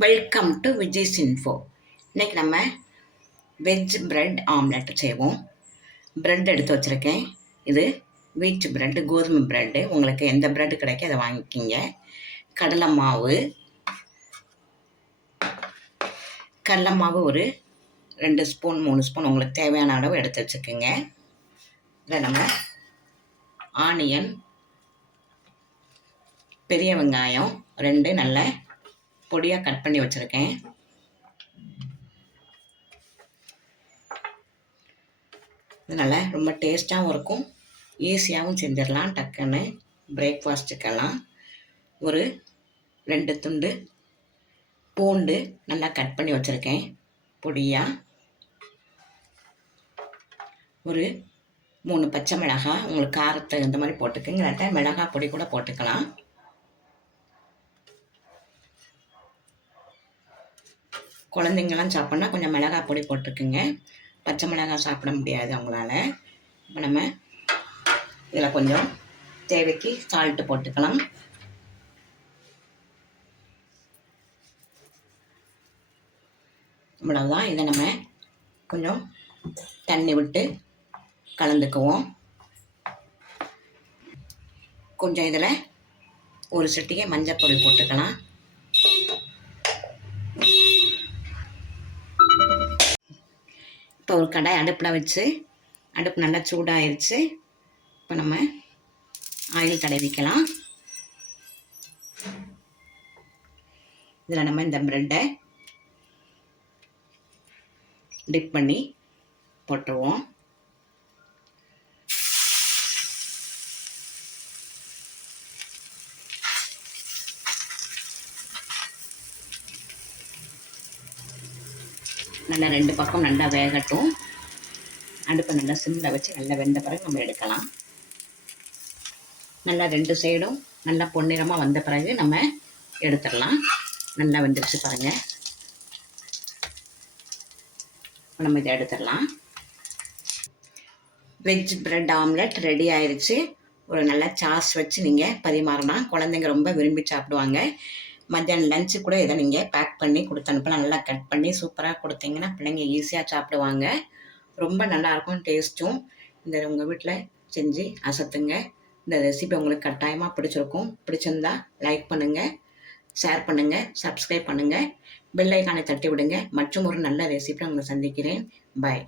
Welcome to Vijay's info. இன்றைக்கி நம்ம veg bread omelette செய்வோம். பிரெட் எடுத்து வச்சுருக்கேன். இது வீட் பிரெட்டு, கோதுமை பிரெட்டு. உங்களுக்கு எந்த பிரெட்டு கிடைக்கும் அதை வாங்கிக்கிங்க. கடலை மாவு ஒரு 2 ஸ்பூன் 3 ஸ்பூன் உங்களுக்கு தேவையான அளவு எடுத்து வச்சுக்கோங்க. இதில் நம்ம ஆனியன், பெரிய வெங்காயம் 2 நல்ல பொடியாக கட் பண்ணி வச்சுருக்கேன். இதனால் ரொம்ப டேஸ்ட்டாகவும் இருக்கும், ஈஸியாகவும் செஞ்சிடலாம். டக்குன்னு பிரேக்ஃபாஸ்ட்டுக்கெல்லாம். ஒரு 2 துண்டு பூண்டு நல்லா கட் பண்ணி வச்சுருக்கேன் பொடியாக. ஒரு 3 பச்சை மிளகாய், உங்களுக்கு காரத்தை இந்த மாதிரி போட்டுக்கோங்க. இல்லாட்டா மிளகாய் பொடி கூட போட்டுக்கலாம். குழந்தைங்களாம் சாப்பிட்னா கொஞ்சம் மிளகாய் பொடி போட்டுக்குங்க. பச்சை மிளகாய் சாப்பிட முடியாது அவங்களால. இப்போ நம்ம இதில் கொஞ்சம் தேவைக்கு சால்ட்டு போட்டுக்கலாம். இவ்வளவுதான். இதை நம்ம கொஞ்சம் தண்ணி விட்டு கலந்துக்குவோம். கொஞ்சம் இதில் ஒரு சிட்டிகை மஞ்சள் பொடி போட்டுக்கலாம். இப்போ ஒரு கடாய் அடுப்பில் வச்சு, அடுப்பு நல்லா சூடாகிடுச்சு. இப்போ நம்ம ஆயில் தடவிக்கலாம். இதில் நம்ம இந்த ப்ரெட்டை டிப் பண்ணி போட்டுருவோம். நல்லா 2 பக்கம் நல்லா வேகட்டும். அடுப்பை நல்லா சிம்மில் வச்சு நல்லா வெந்த பிறகு நம்ம எடுக்கலாம். நல்லா 2 சைடும் நல்லா பொன்னிறமாக வந்த பிறகு நம்ம எடுத்துடலாம். நல்லா வெந்துருச்சு பாருங்கள். நம்ம இதை எடுத்துடலாம். வெஜ் பிரெட் ஆம்லெட் ரெடி ஆயிடுச்சு. ஒரு நல்ல சாஸ் வச்சு நீங்கள் பரிமாறலாம். குழந்தைங்க ரொம்ப விரும்பி சாப்பிடுவாங்க. மத்தியானம் லஞ்சு கூட இதை நீங்கள் பேக் பண்ணி கொடுத்து அனுப்பலாம். நல்லா கட் பண்ணி சூப்பராக கொடுத்தீங்கன்னா பிள்ளைங்க ஈஸியாக சாப்பிடுவாங்க. ரொம்ப நல்லாயிருக்கும் டேஸ்ட்டும். இந்த உங்கள் வீட்டில் செஞ்சு அசத்துங்க. இந்த ரெசிபி உங்களுக்கு கட்டாயமாக பிடிச்சிருக்கும். பிடிச்சிருந்தா லைக் பண்ணுங்கள், ஷேர் பண்ணுங்கள், சப்ஸ்கிரைப் பண்ணுங்கள், பெல் ஐக்கானை தட்டி விடுங்க. மற்றும் ஒரு நல்ல ரெசிபியை உங்களை சந்திக்கிறேன். பாய்.